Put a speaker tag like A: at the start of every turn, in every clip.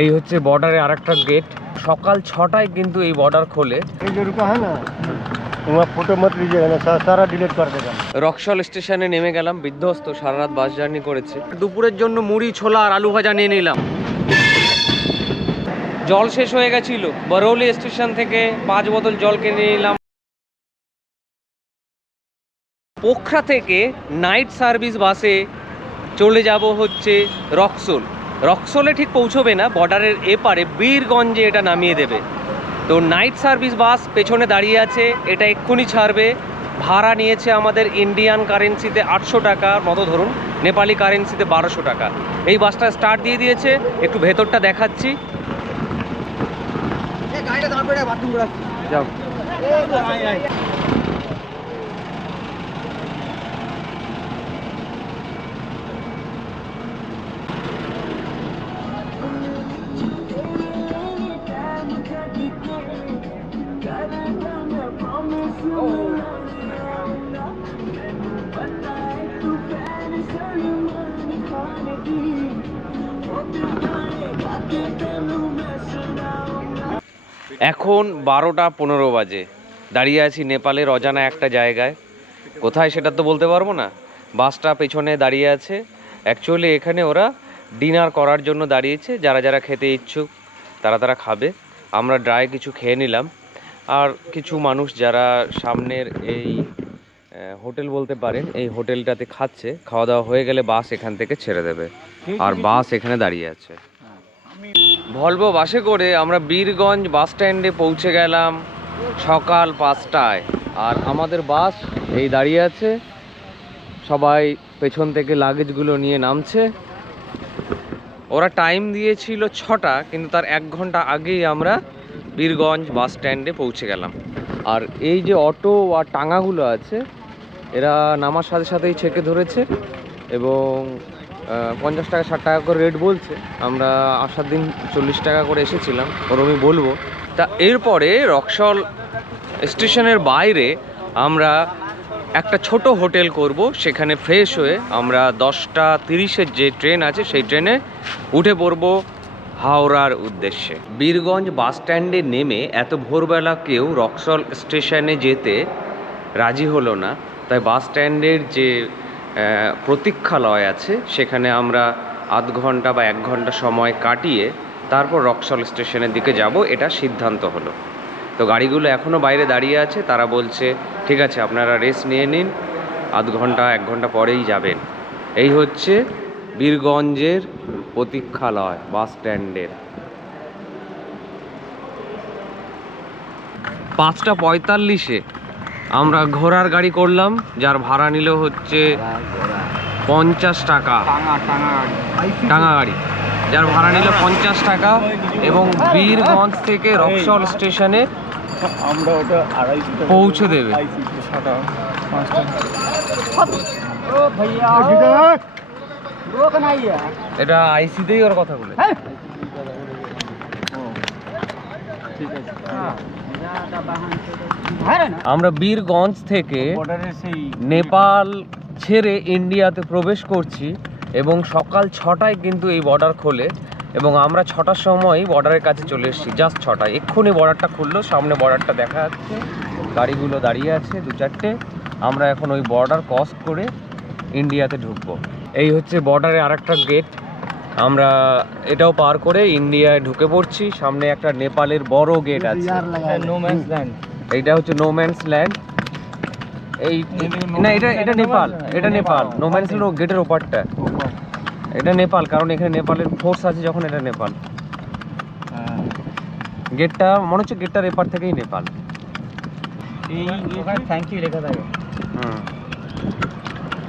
A: এই হচ্ছে বর্ডারে আরেকটা গেট সকাল ছটায় কিন্তু এই বর্ডার খোলে। রকশল স্টেশনে নেমে গেলাম বিধ্বস্ত সারা রাত বাস জার্নি করেছে। দুপুরের জন্য মুড়ি ছোলা আর আলু ভাজা নিয়ে নিলাম। জল শেষ হয়ে গেছিল। বরৌলি স্টেশন থেকে পাঁচ বোতল জল কিনে নিলাম। পোখরা থেকে নাইট সার্ভিস বাসে চলে যাব হচ্ছে রক্সল রক্সোলে ঠিক পৌঁছবে না বর্ডারের এপারে বীরগঞ্জে এটা নামিয়ে দেবে। তো নাইট সার্ভিস বাস পেছনে দাঁড়িয়ে আছে এটা এক্ষুনি ছাড়বে। ভাড়া নিয়েছে আমাদের ইন্ডিয়ান কারেন্সিতে আটশো টাকার মতো ধরুন নেপালি কারেন্সিতে বারোশো টাকা। এই বাসটা স্টার্ট দিয়ে দিয়েছে একটু ভেতরটা দেখাচ্ছি। যাও। এখন বারোটা পনেরো বাজে। দাঁড়িয়ে আছি নেপালের অজানা একটা জায়গায়। কোথায় সেটা তো বলতে পারব না। বাসটা পেছনে দাঁড়িয়ে আছে। অ্যাকচুয়ালি এখানে ওরা ডিনার করার জন্য দাঁড়িয়েছে। যারা যারা খেতে ইচ্ছুক তারা তারা খাবে। আমরা ড্রাই কিছু খেয়ে নিলাম। আর কিছু মানুষ যারা সামনের এই হোটেল বলতে পারেন এই হোটেলটাতে খাচ্ছে খাওয়া দাওয়া হয়ে গেলে বাস এখান থেকে ছেড়ে দেবে। আর বাস এখানে দাঁড়িয়ে আছে। ভলভো বাসে করে আমরা বীরগঞ্জ বাস স্ট্যান্ডে পৌঁছে গেলাম সকাল পাঁচটায়। আর আমাদের বাস এই দাঁড়িয়ে আছে। সবাই পেছন থেকে লাগেজগুলো নিয়ে নামছে। ওরা টাইম দিয়েছিল ছটা, কিন্তু তার এক ঘণ্টা আগেই আমরা বীরগঞ্জ বাস স্ট্যান্ডে পৌঁছে গেলাম। আর এই যে অটো আর টাঙাগুলো আছে, এরা নামার সাথে সাথেই ছেকে ধরেছে। এবং পঞ্চাশ টাকা, ষাট টাকা করে রেট বলছে। আমরা আসার দিন চল্লিশ টাকা করে এসেছিলাম ওরমই বলব। তা এরপরে রক্সল স্টেশনের বাইরে আমরা একটা ছোট হোটেল করব, সেখানে ফ্রেশ হয়ে আমরা দশটা তিরিশের যে ট্রেন আছে, সেই ট্রেনে উঠে পড়ব হাওড়ার উদ্দেশ্যে। বীরগঞ্জ বাস স্ট্যান্ডে নেমে এত ভোরবেলা কেউ রক্সল স্টেশনে যেতে রাজি হলো না। তাই বাস স্ট্যান্ডের যে প্রতীক্ষালয় আছে। সেখানে আমরা আধ ঘণ্টা বা এক ঘণ্টা সময় কাটিয়ে তারপর রক্সল স্টেশনের দিকে যাব। এটা সিদ্ধান্ত হলো। তো গাড়িগুলো এখনও বাইরে দাঁড়িয়ে আছে। তারা বলছে, ঠিক আছে, আপনারা রেস্ট নিয়ে নিন। আধ ঘণ্টা, এক ঘণ্টা পরেই যাবেন। এই হচ্ছে বীরগঞ্জের প্রতীক্ষালয় বাস স্ট্যান্ডের। পাঁচটা পঁয়তাল্লিশে আমরা ঘোড়ার গাড়ি করলাম যার ভাড়া নিল হচ্ছে পঞ্চাশ টাকা। টাঙা গাড়ি। যার ভাড়া নিল পঞ্চাশ টাকা এবং বীরগঞ্জ থেকে রক্সল স্টেশনে
B: আমরা ওটা
A: পৌঁছে দেবে এটা আইসিতেই ওর কথা বলে। আমরা বীরগঞ্জ থেকে
B: বর্ডারের সেই
A: নেপাল ছেড়ে ইন্ডিয়াতে প্রবেশ করছি এবং সকাল ছটায় কিন্তু এই বর্ডার খোলে এবং আমরা ছটার সময় বর্ডারের কাছে চলে এসেছি জাস্ট ছটায়। এক্ষুনি বর্ডারটা খুললো সামনে বর্ডারটা দেখা যাচ্ছে। গাড়িগুলো দাঁড়িয়ে আছে দু চারটে। আমরা এখন ওই বর্ডার ক্রস করে ইন্ডিয়াতে ঢুকবো। এই হচ্ছে বর্ডারে আরেকটা গেট আমরা এটাও পার করে ইন্ডিয়ায় ঢুকে পড়ছি। সামনে একটা নেপালের বড় গেট আছে। এইটা হচ্ছে নোম্যান্স ল্যান্ড এই না এটা এটা নেপাল। এটা নেপাল নোম্যান্স ল্যান্ড গেটের ওপারটা। এটা নেপাল কারণ এখানে নেপালের ফোর্স আছে যখন এটা নেপাল। গেটটা মনে হচ্ছে গেটটার এপার থেকেই নেপাল।
B: থ্যাংক ইউ লেখা থাকে
A: হুম।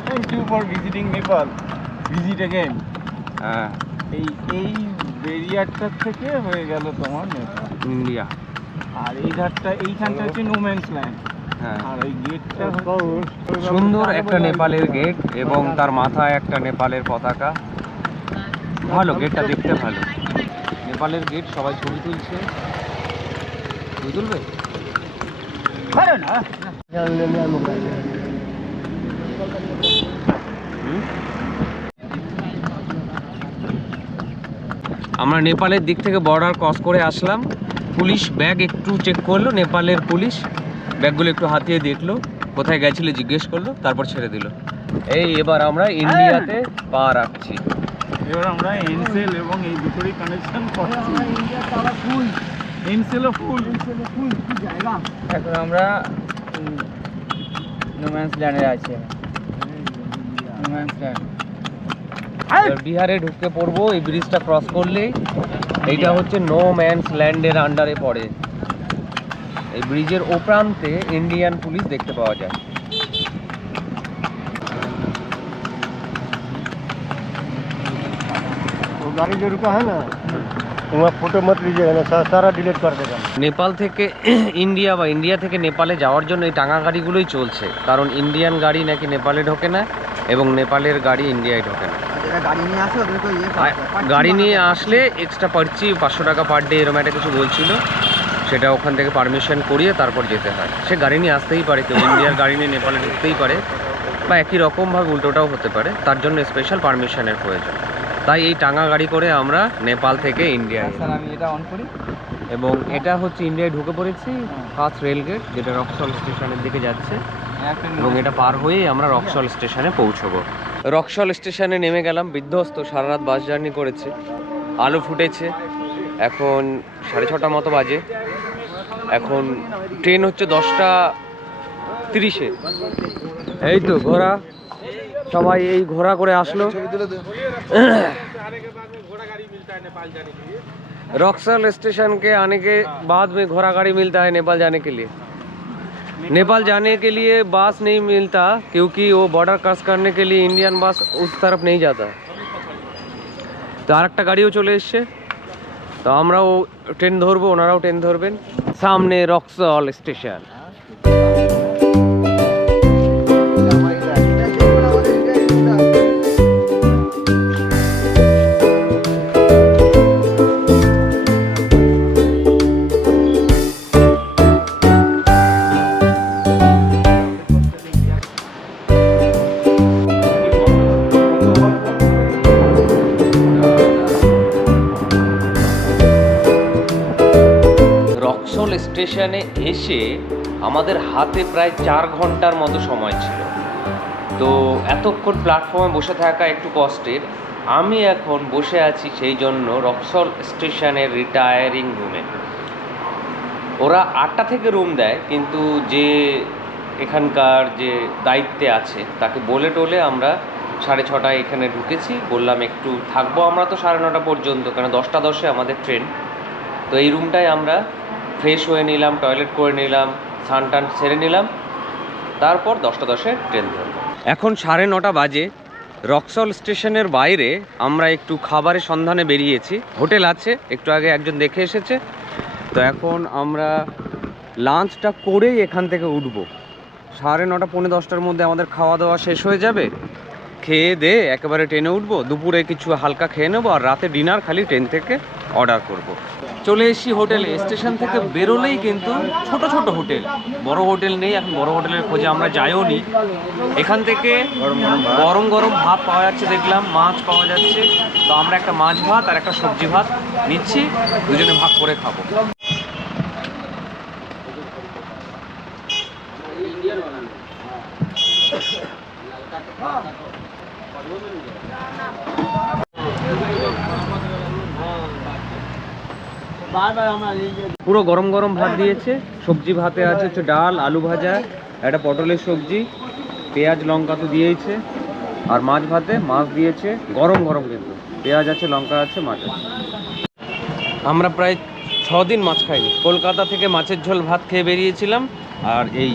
B: Thank you for visiting Nepal visit again
A: হ্যাঁ।
B: এই এই বেরিয়ারটার থেকে হয়ে গেল তোমার নেপাল
A: ইন্ডিয়া।
B: আর এই ধারটা এইখানটা হচ্ছে নো ম্যানস ল্যান্ড
A: হ্যাঁ।
B: আর ওই গেটটা
A: সুন্দর একটা নেপালের গেট এবং তার মাথায় একটা নেপালের পতাকা। ভালো গেটটা দেখতে ভালো। নেপালের গেট সবাই ছবি তুলছে। ছবি তুলবে? হুম? আমরা নেপালের দিক থেকে বর্ডার ক্রস করে আসলাম। পুলিশ ব্যাগ একটু চেক করল নেপালের পুলিশ ব্যাগগুলো একটু হাতিয়ে দেখল কোথায় গেছিলে জিজ্ঞেস করল তারপর ছেড়ে দিল। এই এবার আমরা ইন্ডিয়াতে পা রাখছি।
B: এবার আমরা এনসেল এবং এই দুটোরই কানেকশন করছি। এনসেলও ফুল
C: এখন আমরা নোম্যান্স ল্যান্ডে আছি। নোম্যান্স ল্যান্ড
A: বিহারে ঢুকতে পড়ব এই ব্রিজটা ক্রস করলেই। এইটা হচ্ছে নো ম্যানস ল্যান্ডের আন্ডারে পড়ে। এই ব্রিজের ওপ্রান্তে ইন্ডিয়ান পুলিশ দেখতে পাওয়া যায়।
D: ডিলিট
A: নেপাল থেকে ইন্ডিয়া বা ইন্ডিয়া থেকে নেপালে যাওয়ার জন্য এই টাঙা গাড়িগুলোই চলছে। কারণ ইন্ডিয়ান গাড়ি নাকি নেপালে ঢোকে না এবং নেপালের গাড়ি ইন্ডিয়ায় ঢোকে না।
C: গাড়ি নিয়ে ইয়ে
A: আর গাড়ি নিয়ে আসলে এক্সট্রা পারছি পাঁচশো টাকা পার ডে এরকম একটা কিছু বলছিল। সেটা ওখান থেকে পারমিশন করিয়ে তারপর যেতে হয়। সে গাড়ি নিয়ে আসতেই পারে কেউ ইন্ডিয়ার গাড়ি নিয়ে নেপালে ঢুকতেই পারে বা একই রকমভাবে উল্টোটাও হতে পারে। তার জন্য স্পেশাল পারমিশনের প্রয়োজন। তাই এই টাঙা গাড়ি করে আমরা নেপাল থেকে ইন্ডিয়া
C: স্যার আমি এটা অন করি।
A: এবং এটা হচ্ছে ইন্ডিয়ায় ঢুকে পড়েছি ফার্স্ট রেলগেট যেটা রক্সল স্টেশনের দিকে যাচ্ছে। এবং এটা পার হয়েই আমরা রক্সল স্টেশনে পৌঁছবো। রক্সল স্টেশনে নেমে গেলাম বিধ্বস্ত সারা রাত বাস জার্নি করেছে আলো ফুটেছে এখন সাড়ে ছটা মতো বাজে এখন ট্রেন হচ্ছে দশটা তিরিশে এই তো ঘোড়া সবাই এই ঘোড়া করে আসলো रॉक्सल स्टेशन के आने के बाद में घोड़ा गाड़ी मिलता है नेपाल जाने के लिए नेपाल जाने के लिए बस नहीं मिलता क्योंकि वो बॉर्डर क्रॉस करने के लिए इंडियन बस उस तरफ नहीं जाता তো আরেকটা গাড়িও চলে এসছে তো আমরাও ট্রেন ধরবো ওনারাও ট্রেন ধরবেন সামনে রক্সল স্টেশন স্টেশনে এসে আমাদের হাতে প্রায় চার ঘণ্টার মতো সময় ছিল। তো এতক্ষণ প্ল্যাটফর্মে বসে থাকা একটু কষ্টের, আমি এখন বসে আছি সেই জন্য রক্সল স্টেশনের রিটায়ারিং রুমে। ওরা আটটা থেকে রুম দেয়, কিন্তু যে এখানকার যে দায়িত্বে আছে, তাকে বলে টোলে আমরা সাড়ে ছটায় এখানে ঢুকেছি। বললাম, একটু থাকব আমরা তো সাড়ে নটা পর্যন্ত কারণ দশটা দশে আমাদের ট্রেন। তো এই রুমটায় আমরা ফ্রেশ হয়ে নিলাম, টয়লেট করে নিলাম, স্নান টান সেরে নিলাম, তারপর দশটা দশে ট্রেন ধরবো। এখন সাড়ে নটা বাজে, রক্সল স্টেশনের বাইরে আমরা একটু খাবারের সন্ধানে বেরিয়েছি। হোটেল আছে, একটু আগে একজন দেখে এসেছে। তো এখন আমরা লাঞ্চটা করেই এখান থেকে উঠবো। সাড়ে নটা, পৌনে দশটার মধ্যে আমাদের খাওয়া দাওয়া শেষ হয়ে যাবে। খেয়ে দে, একেবারে ট্রেনে উঠবো, দুপুরে কিছু হালকা খেয়ে নেব, আর রাতে ডিনার খালি ট্রেন থেকে অর্ডার করব। চলে এসেছি হোটেলে, স্টেশন থেকে বেরোলেই কিন্তু ছোট ছোট হোটেল। বড় হোটেল নেই, এখন বড় হোটেলের খোঁজে আমরা যাইও নি। এখান থেকে গরম গরম ভাত পাওয়া যাচ্ছে, দেখলাম মাছ পাওয়া যাচ্ছে। তো আমরা একটা মাছ ভাত আর একটা সবজি ভাত নিচ্ছি, দুজনে ভাগ করে খাব। পুরো গরম গরম ভাত দিয়েছে। সবজি ভাতে আছে হচ্ছে ডাল, আলু ভাজা, একটা পটলের সবজি, পেঁয়াজ, লঙ্কা তো দিয়েইছে। আর মাছ ভাতে মাছ দিয়েছে, গরম গরম কিন্তু। পেঁয়াজ আছে, লঙ্কা আছে, মাছ আছে। আমরা প্রায় দিন মাছ খাইনি। কলকাতা থেকে মাছের ঝোল ভাত খেয়ে বেরিয়েছিলাম। আর এই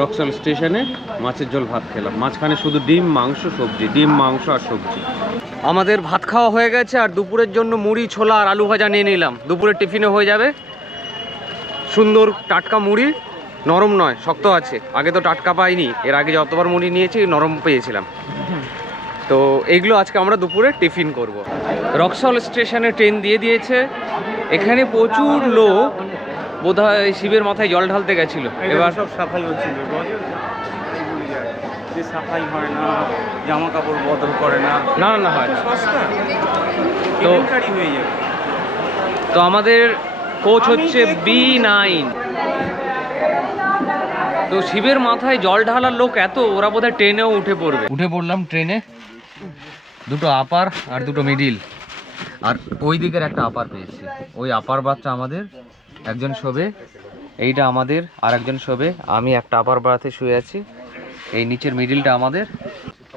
A: রক্সল স্টেশনে মাছের ঝোল ভাত খেলাম। মাঝখানে শুধু ডিম, মাংস, সবজি, ডিম, মাংস আর সবজি। আমাদের ভাত খাওয়া হয়ে গেছে আর দুপুরের জন্য মুড়ি, ছোলা আর আলু ভাজা নিয়ে নিলাম। দুপুরের টিফিনে হয়ে যাবে। সুন্দর টাটকা মুড়ি, নরম নয়, শক্ত আছে। আগে তো টাটকা পাইনি, এর আগে যতবার মুড়ি নিয়েছি, নরম পেয়েছিলাম। তো এইগুলো আজকে আমরা দুপুরে টিফিন করব। রক্সল স্টেশনে ট্রেন দিয়ে দিয়েছে। এখানে প্রচুর লোক বোধহয় শিবের মাথায় জল ঢালতে গেছিল।
B: এবার সব সাফাই হচ্ছিল যে সাফাই হয় না জামা কাপড় বদল করে না।
A: না না না হয় তো
B: হয়ে যাবে।
A: তো আমাদের কোচ হচ্ছে বি নাইন তো শিবের মাথায় জল ঢালার লোক এত ওরা বোধহয় ট্রেনেও উঠে পড়বে। উঠে পড়লাম ট্রেনে দুটো আপার আর দুটো মিডিল আর ওই দিকের একটা আপার পেয়েছি। ওই আপার বাচ্চা আমাদের একজন শোবে, এইটা আমাদের আর একজন শোবে। আমি একটা আপার বাড়াতে শুয়ে আছি, এই নিচের মিডিলটা আমাদের।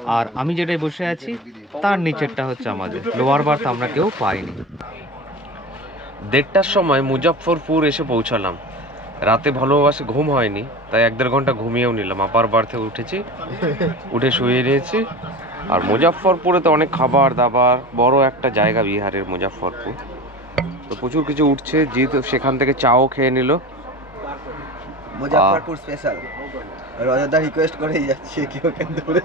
A: আর আমি যেটাই বসে আছি, তার নিচেরটা হচ্ছে আমাদের। লোয়ার বার্থ আমরা কেউ পাইনি। দেড়টার সময় মুজফ্ফরপুর এসে পৌঁছালাম। রাতে ভালোবাসে ঘুম হয়নি, তাই এক দেড় ঘণ্টা ঘুমিয়েও নিলাম। আপার বার্থে উঠেছি, উঠে শুয়ে নিয়েছি আর মুজফ্ফরপুরে তো অনেক খাবার দাবার বড় একটা জায়গা বিহারের মুজফ্ফরপুর। তো প্রচুর কিছু উঠছে যেহেতু সেখান থেকে চাও খেয়ে নিল
C: মুজাফরপুর স্পেশাল রজতদা রিকোয়েস্ট করেই যাচ্ছে কেউ কেন ধরে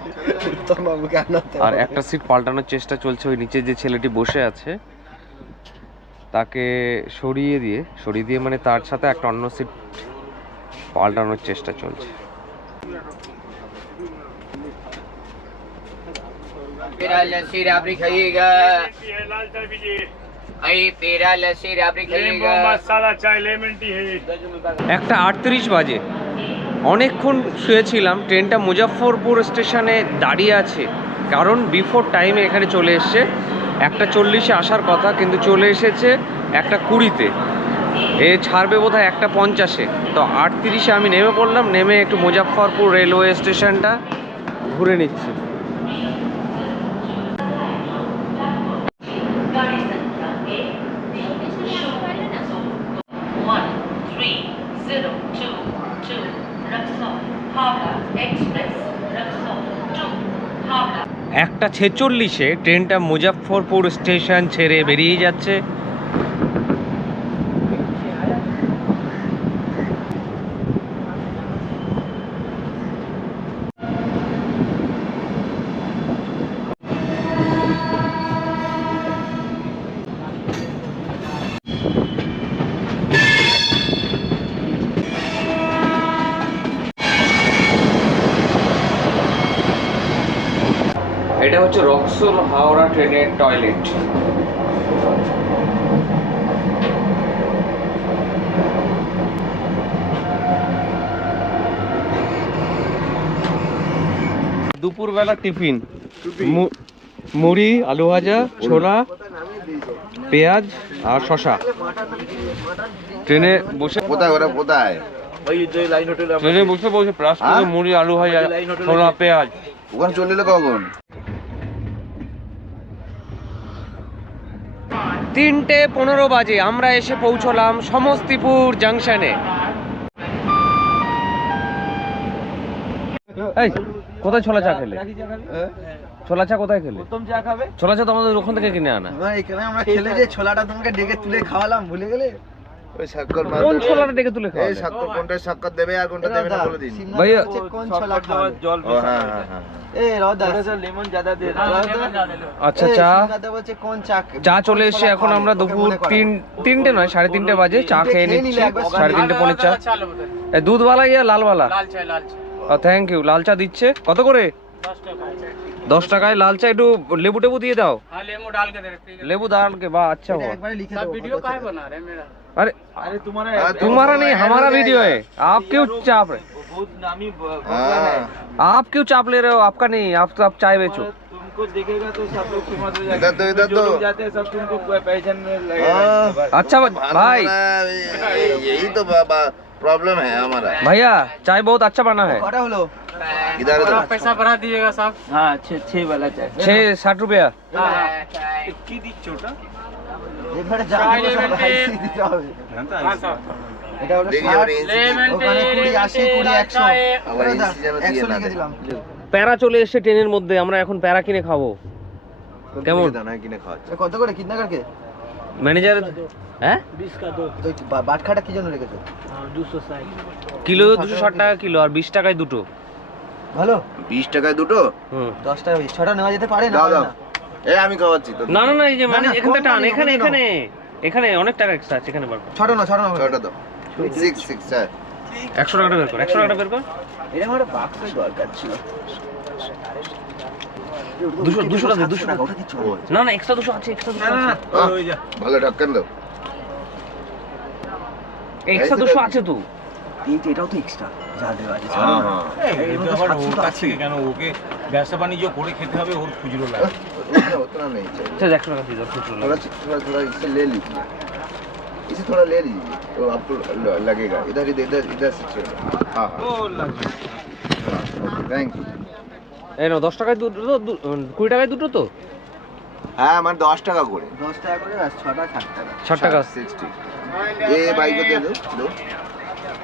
C: উত্তম বাবুকে আনাতে
A: আর একটা সিট পাল্টানোর চেষ্টা চলছে ওই নিচে যে ছেলেটি বসে আছে তাকে সরিয়ে দিয়ে সরিয়ে দিয়ে মানে তার সাথে একটা অন্য সিট পাল্টানোর চেষ্টা চলছে
C: पेरा लस्सी राबड़ी खाइएगा अरे पेरा लस्सी राबड़ी खाइएगा
A: একটা আটত্রিশ বাজে। অনেকক্ষণ শুয়েছিলাম ট্রেনটা মুজাফরপুর স্টেশনে দাঁড়িয়ে আছে। কারণ বিফোর টাইমে এখানে চলে এসছে। একটা চল্লিশে আসার কথা কিন্তু চলে এসেছে একটা কুড়িতে। এ ছাড়বে বোধ হয় একটা পঞ্চাশে। তো আটত্রিশে আমি নেমে পড়লাম নেমে একটু মুজাফরপুর রেলওয়ে স্টেশনটা ঘুরে নিচ্ছি। একটা ছেচল্লিশে ট্রেনটা মুজাফরপুর স্টেশন ছেড়ে বেরিয়ে যাচ্ছে এটা হচ্ছে রক্সোল হাওড়া ট্রেনের টয়লেট। দুপুরবেলা টিফিন। মুড়ি আলু ভাজা ছোলা পেঁয়াজ আর শশা ট্রেনে বসে
E: কোথায় ওরা? কোথায়?
A: ট্রেনে বসে বসে প্লাস করে
E: হ্যাঁ?
A: মুড়ি আলু ভাজা ছোলা পেঁয়াজ।
E: ওখানে চলে এলো কখন?
A: তিনটে পনেরো বাজে আমরা এসে পৌঁছলাম সমস্তিপুর জাংশনে। এই কোথায় ছোলা চা খেলে? ছোলা চা কোথায় খেলে?
B: উত্তম চা খাবে।
A: ছোলা চা তো আমাদের ওখান থেকে কিনে আনা।
C: এখানে আমরা খেলে যে ছোলাটা তোমাকে ডেকে তুলে খাওয়ালাম ভুলে গেলে?
A: আচ্ছা, চা। চলে এসে এখন আমরা দুপুর তিন তিনটে নয় সাড়ে তিনটে বাজে চা খেয়ে নিচ্ছি। সাড়ে তিনটে পনেরো চা দুধওয়ালা ইয়া লালওয়ালা? থ্যাংক ইউ লাল চা দিচ্ছে। কত করে? দশ টাকায় লাল চা একটু লেবু টেবু দিয়ে দাও। লেবু ডালকে লেবু ডালকে বা আচ্ছা
C: ভিডিও
A: अरे
B: अरे तुम्हारा हाँ,
A: तुम्हारा नहीं हमारा वीडियो है। आप क्यों चाप रहे?
B: बहुत नामी हाँ।
E: है।
A: आप क्यों चाप ले रहे हो? आपका नहीं आप तो आप चाय बेचो।
B: तुमको देखेगा तो सब लोग
E: तो, तो।
B: जाते हैं सब तुमको
E: पहचान
B: लगेगा। हाँ।
A: अच्छा भाई।
E: यही तो प्रॉब्लम है हमारा।
A: भैया चाय बहुत अच्छा बना है।
C: इधर तो
E: पैसा बढ़ा
B: दीजिएगा साहब। हाँ छह वाला चाय।
A: छह साठ रुपया।
B: छोटा।
C: এবারে যা এটা হলো ওখানে
A: প্যারা চলে এসেছে ট্রেনের মধ্যে আমরা এখন প্যারা কিনে খাব কেমন
E: দানা কিনে
C: খাওয়া কত করে কিডনাকারকে
A: ম্যানেজার হ্যাঁ
C: বিশ কা দো বাটখাটা কি জন্য রেখেছো দুশো ষাট
A: কিলো দুশো ষাট টাকা কিলো আর বিশ টাকায় দুটো
C: ভালো
E: বিশ টাকায় দুটো
A: হুম
C: দশ টাকা ছটা নেওয়া যেতে পারে না
E: এই আমি খাওয়াচ্ছি তো
A: না না না এই যে মানে এখান টান এখানে এখানে এখানে অনেক টাকা এক্সট্রা আছে এখানে বার কর।
C: ছটা না ছটা না
E: দাও সিক্স সিক্স স্যার
A: একশো টাকাটা বের কর একশো টাকাটা বের কর।
C: একটা বাক্স দরকার ছিল।
A: না না এক্সট্রা আছে এক্সট্রা দুশো আছে।
E: ভালো ঢাক্কান দাও
A: এক্সট্রা দুশো আছে তো।
C: তিনটে এটাও তো এক্সট্রা যা দেওয়া আছে।
E: হ্যাঁ হ্যাঁ।
B: এই আবার ওর কাছ থেকে কেন? ওকে ব্যবসা বাণিজ্য করে খেতে হবে ওর খুচরো লাগে।
E: उतना उतना नहीं चाहिए
A: আচ্ছা একশো টাকা দিয়ে দাও খুচরো
E: थोड़ा थोड़ा थोड़ा इससे ले लीजिए इसे थोड़ा ले लीजिए तो आपको ल- लगेगा इधर इधर इधर इधर से चलो हाँ हाँ थैंक यू
A: এই নাও দশ টাকায় দুটো তো দু- উম, কুড়ি টাকায় দুটো তো
E: হ্যাঁ আমার দশ টাকা করে
C: দশ টাকা করে আর ছটা ষাট টাকা
A: ষাট টাকা
E: সিক্সটি এ বাইক দে দো দো
D: ঠান্ডা পানি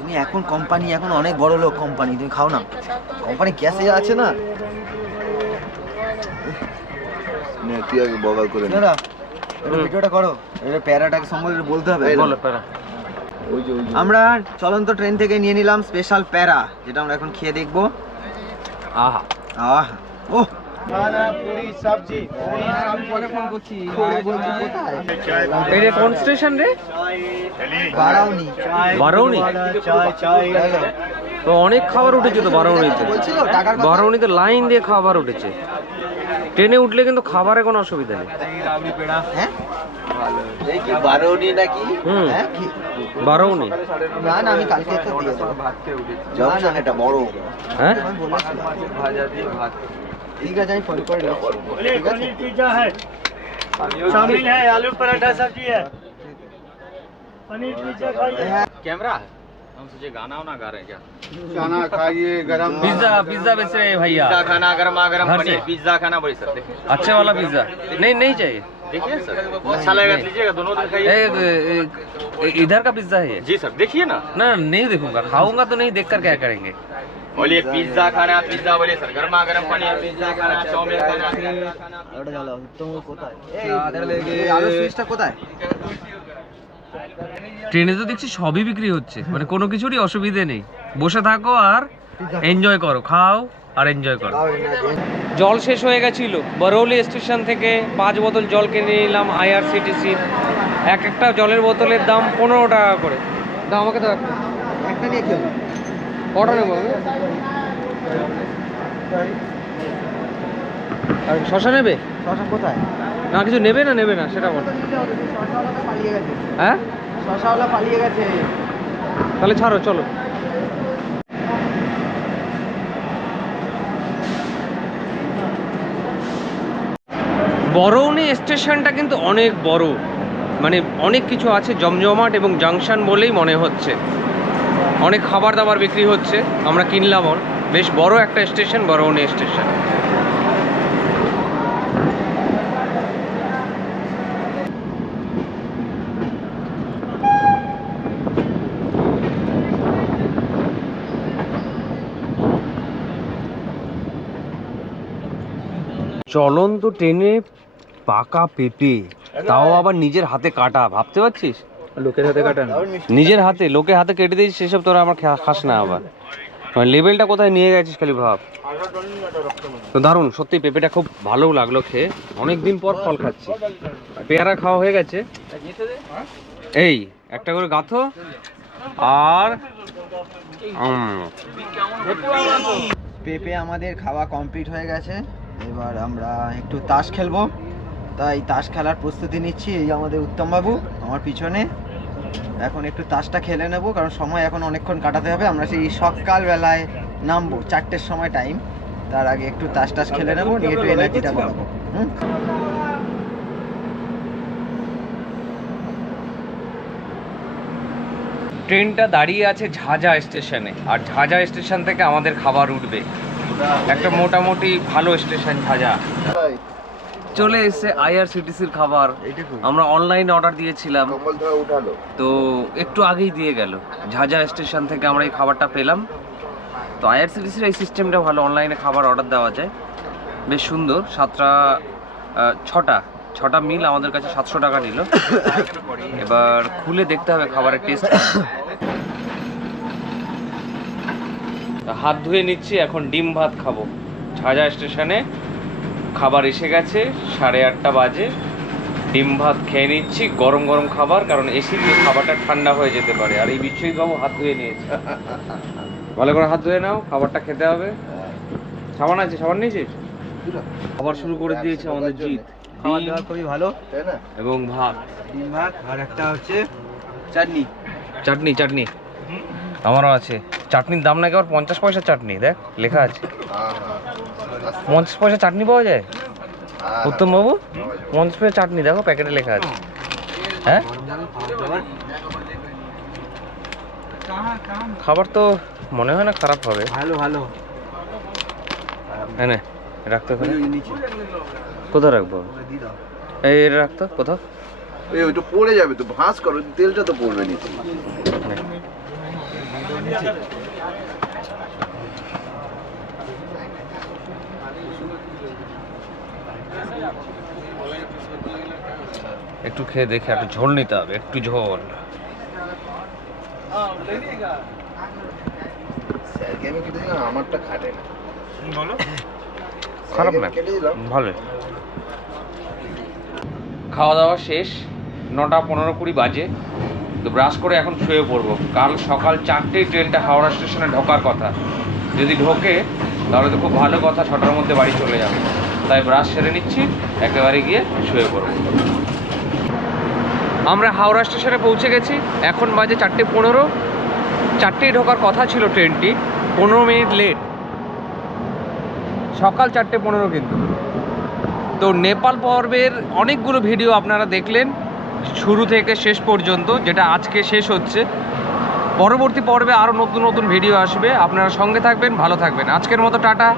C: তুমি এখন কোম্পানি এখন অনেক বড় লোক কোম্পানি তুমি খাও না। কোম্পানি ক্যাশে আছে না?
E: নে তুই আগে বগাল করে নে।
C: দাদা এটা ভিডিওটা করো। এটা প্যারাটাকে সম্বন্ধে বলতে হবে।
A: বলো প্যারা।
E: ওই যে ওই যে।
C: আমরা চলন্ত ট্রেন থেকে নিয়ে নিলাম স্পেশাল প্যারা যেটা আমরা এখন খেয়ে দেখব।
A: আহা।
C: আহা। ও
A: এটা কোন স্টেশন রে?
D: চাই
A: তো অনেক খাবার উঠেছে তো
C: কথা।
A: বারৌনিতে লাইন দিয়ে খাবার উঠেছে। ট্রেনে উঠলে কিন্তু খাবারে কোনো অসুবিধা নেই।
C: হ্যাঁ?
E: বারোনি নাকি?
C: হ্যাঁ
A: বারৌনি
C: না না আমি কালকে একটা দিয়ে দেবো।
E: জংশন এটা বড়।
A: হ্যাঁ?
C: ঠিক আছে আমি ফোন করে রাখছি ঠিক আছে
D: पनीर पिज्जा है शामिल है आलू पराठा सब्जी है पनीर पिज्जा खाइए
F: कैमरा है हम सोचे गाना वाना गा रहे हैं क्या
E: खाना खाइए गरम
A: पिज्जा पिज्जा बेच रहे हैं भैया
F: पिज्जा खाना गर्मा गर्म
A: घर से।
F: पनीर पिज्जा खाना बोलिए सर देखिए
A: अच्छे वाला पिज्जा नहीं नहीं चाहिए
F: देखिए सर अच्छा लगेगा तो लीजिएगा दोनों दिन खाइए
A: ए, ए, ए, इधर का पिज्जा है ये
F: जी सर देखिए ना
A: ना नहीं देखूंगा खाऊंगा तो नहीं देखकर क्या करेंगे
F: बोलिए पिज्जा खाना पिज्जा बोलिए सर गर्मा गर्म पनीर पिज्जा खाना चाउमीन खाना
C: ওটা জ্বালা উত্তম কোথায় এই আলু সুইচটা কোথায়
A: ট্রেনে তো দেখছি সবই বিক্রি হচ্ছে মানে কোনো কিছুরই অসুবিধে নেই বসে থাকো আর এনজয় করো খাও আর এনজয় করো জল শেষ হয়ে গেছিল বরৌলি স্টেশন থেকে পাঁচ বোতল জল কিনে নিলাম আইআরসিটিসি এক একটা জলের বোতলের দাম পনেরো টাকা করে দাও আমাকে দাও একটা।
C: একটা নিয়ে খেলো
A: কটা নেব আর শশা নেবে?
C: শশা কোথায়?
A: না কিছু নেবে না নেবে না সেটা বল। হ্যাঁ?
C: শশাওয়ালা পালিয়ে গেছে।
A: তাহলে ছাড়ো চলো। বরৌনি স্টেশনটা কিন্তু অনেক বড়। মানে অনেক কিছু আছে জমজমাট এবং জাংশন বলেই মনে হচ্ছে। অনেক খাবার দাবার বিক্রি হচ্ছে, আমরা কিনলাম বেশ বড় একটা স্টেশন বরৌনি স্টেশন। চলন্ত ট্রেনে পাকা পেঁপে, তাও আবার নিজের হাতে কাটা, ভাবতে পারছিস?
F: লোকের হাতে কাটান
A: নিজের হাতে লোকের হাতে কেটে দিয়েছিস সেসব তোরা আমার খা- খাস না আবার। মানে লেভেলটা কোথায় নিয়ে গেছিস খালি ভাব। তো দারুণ সত্যি পেঁপেটা খুব ভালো লাগল খেয়ে। অনেক দিন পর ফল খাচ্ছি। পেয়ারা খাওয়া হয়ে গেছে। এই একটা করে গাথো। আর
C: পেঁপে আমাদের খাওয়া কমপ্লিট হয়ে গেছে। এবার আমরা একটু তাস খেলব। তাই তাস খেলার প্রস্তুতি নিচ্ছি এই আমাদের উত্তমবাবু আমার পিছনে। এখন একটু তাসটা খেলে নেব কারণ সময় এখন অনেকক্ষণ কাটাতে হবে। আমরা সেই সকালবেলায় নামবো চারটের সময় টাইম তার আগে একটু তাস টাস খেলে নেব নিয়ে একটু এনার্জিটা বাড়াবো। হুম?
A: ট্রেনটা দাঁড়িয়ে আছে ঝাঁঝা স্টেশনে আর ঝাঁঝা স্টেশন থেকে আমাদের খাবার উঠবে। একটা মোটামুটি ভালো স্টেশন ঝাঁঝা। চলে এসেছে আইআরসিটিসির খাবার। আমরা অনলাইনে অর্ডার দিয়েছিলাম। তো একটু আগেই দিয়ে গেল। ঝাঝা স্টেশন থেকে আমরা এই খাবারটা পেলাম। তো আইআরসিটিসির এই সিস্টেমটা ভালো। অনলাইনে খাবার অর্ডার দেওয়া যায়। বেশ সুন্দর। সাতটা ছটা ছটা মিল আমাদের কাছে সাতশো টাকা নিল। এবার খুলে দেখতে হবে খাবারের টেস্ট হাত ধুয়ে নিচ্ছি এখন ডিম ভাত খাব। ঝাঝা স্টেশনে খাবার এসে গেছে সাড়ে আটটা বাজে। ডিম ভাত খেয়ে নিচ্ছি গরম গরম খাবার কারণ এসি দিয়ে খাবারটা ঠান্ডা হয়ে যেতে পারে। আর এই বিচ্ছুই বাবু হাত ধুয়ে নিয়েছে। ভালো করে হাত ধুয়ে নাও খাবারটা খেতে হবে। সাবান আছে সাবান নিয়েছিস? খাবার শুরু করে দিয়েছে আমাদের জিৎ।
C: খাবার দাবার খুবই ভালো।
A: এবং ভাত।
C: ডিম ভাত আর একটা হচ্ছে চাটনি।
A: চাটনি চাটনি। আমারও আছে। চাটনির দাম নাকি আবার পঞ্চাশ পয়সা চাটনি দেখ লেখা আছে। পঞ্চাশ পয়সা চাটনি পাওয়া যায়?
E: হ্যাঁ,
A: উত্তম বাবু পঞ্চাশ পয়সা চাটনি দেখো প্যাকেটে লেখা আছে। হ্যাঁ? খাবার তো মনে হয় না খারাপ হবে।
C: ভালো ভালো।
A: হ্যাঁ রাখতে কোথায় রাখব? এই রাখতো কোথাও?
E: ওইটা পড়ে যাবে তো ভাঁজ করো তেলটা তো পড়বে নিচে।
A: একটু খেয়ে দেখে একটু ঝোল নিতে হবে একটু ঝোল।
E: আমারটা খাটে না।
A: খারাপ না। ভালো খাওয়া দাওয়া শেষ নটা পনেরো কুড়ি বাজে। তো ব্রাশ করে এখন শুয়ে পড়ব। কাল সকাল চারটেই ট্রেনটা হাওড়া স্টেশনে ঢোকার কথা। যদি ঢোকে, তাহলে তো খুব ভালো কথা, ছটার মধ্যে বাড়ি চলে যাবে। তাই ব্রাশ সেরে নিচ্ছি, একেবারে গিয়ে শুয়ে পড়ব। আমরা হাওড়া স্টেশনে পৌঁছে গেছি, এখন বাজে চারটে পনেরো। চারটেই ঢোকার কথা ছিল ট্রেনটি পনেরো মিনিট লেট সকাল চারটে পনেরো কিন্তু। তো নেপাল পর্বের অনেকগুলো ভিডিও আপনারা দেখলেন। শুরু থেকে শেষ পর্যন্ত, যেটা আজকে শেষ হচ্ছে। পরবর্তী পর্বে আরও নতুন নতুন ভিডিও আসবে। আপনারা সঙ্গে থাকবেন, ভালো থাকবেন। আজকের মতো টাটা।